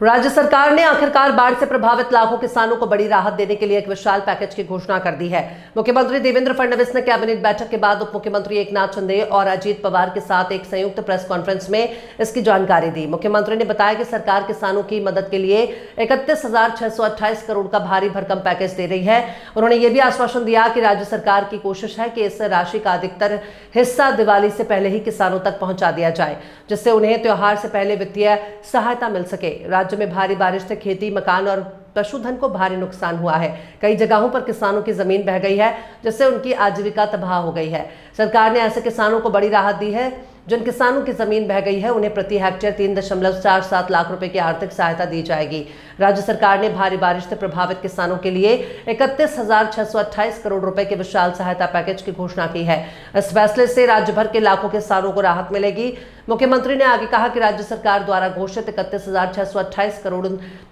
राज्य सरकार ने आखिरकार बाढ़ से प्रभावित लाखों किसानों को बड़ी राहत देने के लिए एक विशाल पैकेज की घोषणा कर दी है। मुख्यमंत्री देवेंद्र फडणवीस ने कैबिनेट बैठक के बाद उप मुख्यमंत्री एकनाथ शिंदे और अजीत पवार के साथ एक संयुक्त प्रेस कॉन्फ्रेंस में इसकी जानकारी दी। मुख्यमंत्री ने बताया कि सरकार किसानों की मदद के लिए 31,628 करोड़ का भारी भरकम पैकेज दे रही है। उन्होंने ये भी आश्वासन दिया कि राज्य सरकार की कोशिश है कि इस राशि का अधिकतर हिस्सा दिवाली से पहले ही किसानों तक पहुंचा दिया जाए, जिससे उन्हें त्योहार से पहले वित्तीय सहायता मिल सके। राज्य में भारी बारिश से खेती, मकान और पशुधन को भारी नुकसान हुआ है। कई जगहों पर किसानों की जमीन बह गई है, जिससे उनकी आजीविका तबाह हो गई है। सरकार ने ऐसे किसानों को बड़ी राहत दी है। जिन किसानों की जमीन बह गई है उन्हें प्रति हेक्टेयर 3.47 लाख रुपए की आर्थिक सहायता दी जाएगी। राज्य सरकार ने भारी बारिश से प्रभावित किसानों के लिए 31,628 करोड़ रुपए के विशाल सहायता पैकेज की घोषणा की है। इस फैसले से राज्य भर के लाखों किसानों को राहत मिलेगी। मुख्यमंत्री ने आगे कहा कि राज्य सरकार द्वारा घोषित 31,628 करोड़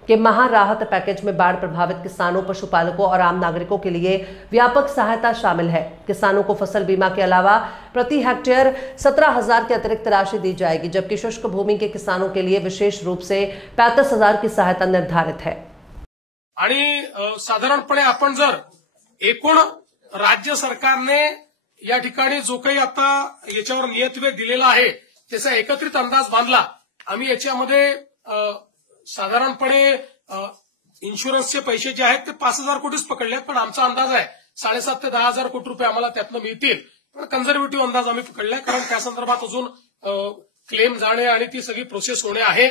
के महा राहत पैकेज में बाढ़ प्रभावित किसानों, पशुपालकों और आम नागरिकों के लिए व्यापक सहायता शामिल है। किसानों को फसल बीमा के अलावा प्रति हेक्टेयर 17,000 की अतिरिक्त राशि दी जाएगी, जबकि शुष्क भूमि के किसानों के लिए विशेष रूप से 35,000 की सहायता निर्धारित है। आणि साधारणपणे आपण जर एकूण राज्य सरकारने या ठिकाणी जो काही आता याच्यावर नियतवेग दिलेला आहे त्याचा एकत्रित अंदाज बांधला, आम्ही याच्यामध्ये साधारणपणे इन्शुरन्सचे पैसे जे आहेत ते 5,000 कोटीच पकडलेत, पण आमचा अंदाज आहे 7,500 ते 10,000 कोटी रुपये आम्हाला त्यातनं मिळतील। पण कन्झर्वेटिव्ह अंदाज आम्ही पकडलाय, कारण त्या संदर्भात अजून क्लेम जाणे आणि ती सगळी प्रोसेस होणे आहे।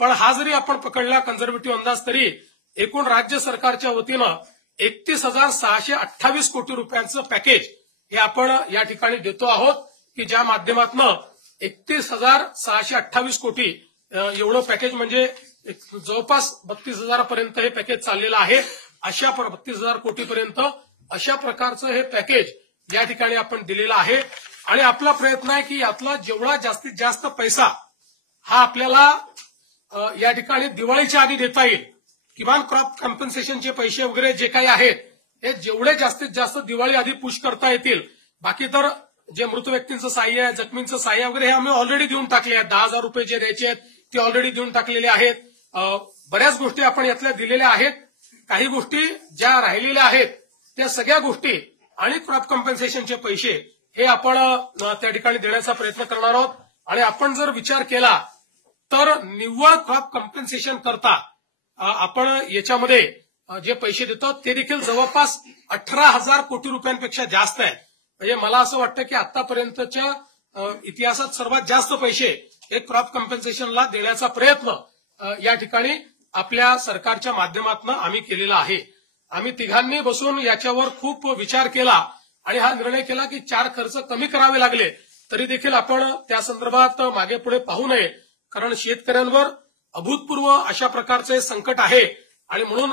पण हा जरी आपण पकडला कन्झर्वेटिव्ह अंदाज, तरी एकूण राज्य सरकारच्या वतीनं 31,628 कोटी रुपयांचं पॅकेज हे आपण या ठिकाणी देतो आहोत, की ज्या माध्यमातून 31,628 कोटी एवढं पॅकेज म्हणजे जवळपास 32,000 पर्यंत हे पॅकेज चाललेलं आहे। अशा 32,000 कोटीपर्यंत अशा प्रकारचं हे पॅकेज या ठिकाणी आपण दिलेलं आहे। आणि आपला प्रयत्न आहे की यातला जेवढा जास्तीत जास्त पैसा हा आपल्याला या ठिकाणी दिवाळीच्या आधी देता येईल। किमान क्रॉप कॉम्पन्सेशनचे पैसे वगैरे जे काही आहेत हे जेवढे जास्तीत जास्त दिवाळी आधी पुश करता येतील। बाकी तर जे मृत व्यक्तींचं सहाय्य आहे, जखमींचं सहाय्य वगैरे हे आम्ही ऑलरेडी देऊन टाकले आहेत। 10,000 रुपये जे द्यायचे आहेत ते ऑलरेडी देऊन टाकलेले आहेत। बऱ्याच गोष्टी आपण यातल्या दिलेल्या आहेत। काही गोष्टी ज्या राहिलेल्या आहेत त्या सगळ्या गोष्टी आणि क्रॉप कॉम्पन्सेशनचे पैसे हे आपण त्या ठिकाणी देण्याचा प्रयत्न करणार आहोत। आणि आपण जर विचार केला तर निव्वळ क्रॉप कॉम्पन्सेशन करता आपण याच्यामध्ये जे पैसे देतो ते देखील जवळपास 18,000 कोटी रुपयांपेक्षा जास्त आहे। म्हणजे मला असं वाटतं की आतापर्यंतच्या इतिहासात सर्वात जास्त पैसे हे क्रॉप कॉम्पन्सेशनला देण्याचा प्रयत्न या ठिकाणी आपल्या सरकारच्या माध्यमातून आम्ही केलेला आहे। आम्ही तिघांनी बसून याच्यावर खूप विचार केला आणि हा निर्णय केला की 4 खर्च कमी करावे लागले तरी देखील आपण त्या संदर्भात मागे पुढे पाहू नये, कारण शेतकऱ्यांवर अभूतपूर्व अशा प्रकारचे संकट आहे आणि म्हणून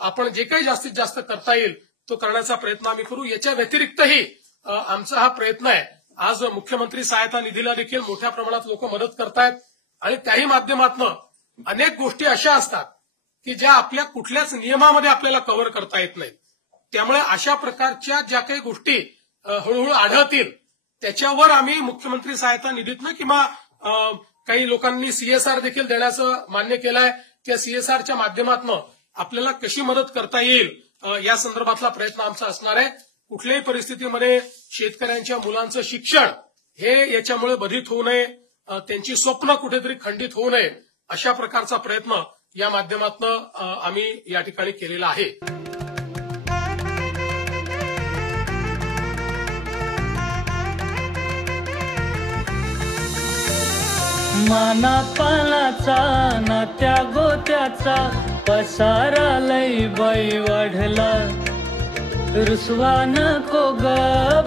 आपण जे काही जास्तीत जास्त करता येईल तो करण्याचा प्रयत्न आम्ही करू। याच्या व्यतिरिक्तही आमचा हा प्रयत्न आहे। आज मुख्यमंत्री सहायता निधीला देखील मोठ्या प्रमाणात लोक मदत करतायत आणि त्याही माध्यमातून अनेक गोष्टी अशा असतात की ज्या आपल्या कुठल्याच नियमामध्ये आपल्याला कव्हर करता येत नाहीत। त्यामुळे अशा प्रकारच्या ज्या काही गोष्टी हळूहळू आढळतील त्याच्यावर आम्ही मुख्यमंत्री सहायता निधीतनं किंवा काही लोकांनी सीएसआर देखील देण्याचं मान्य केलंय, त्या सीएसआरच्या माध्यमातून आपल्याला कशी मदत करता येईल या संदर्भातला प्रयत्न आमचा असणार आहे। कुठल्याही परिस्थितीमध्ये शेतकऱ्यांच्या मुलांचं शिक्षण हे याच्यामुळे बाधित होऊ नये, त्यांची स्वप्न कुठेतरी खंडित होऊ नये, अशा प्रकारचा प्रयत्न या माध्यमातून आम्ही या ठिकाणी केलेला आहे। माना पानाचा ना त्या गोत्याचा पसारा लई बाई वाढला, रुसवा नको ग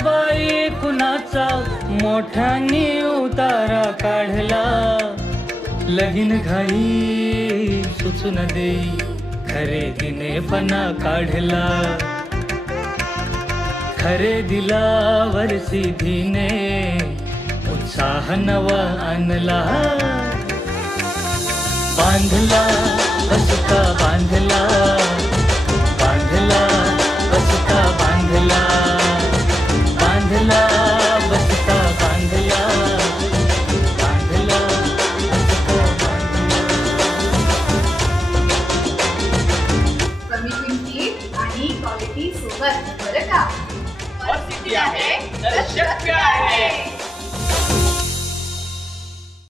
बाई कुणाचा मोठ्यानी उतारा काढला। लगीन घाई सुचून देई खरेदीने पणा काढला, खरेदीला वर्षी धीने उत्साह नवा आणला। बांधला बसका बांधला, बांधला बसका बांधला, बांधला बसका बांधला, बांधला बसका बांधला। बस बरं का. सिटी आहे तर शक्य आहे.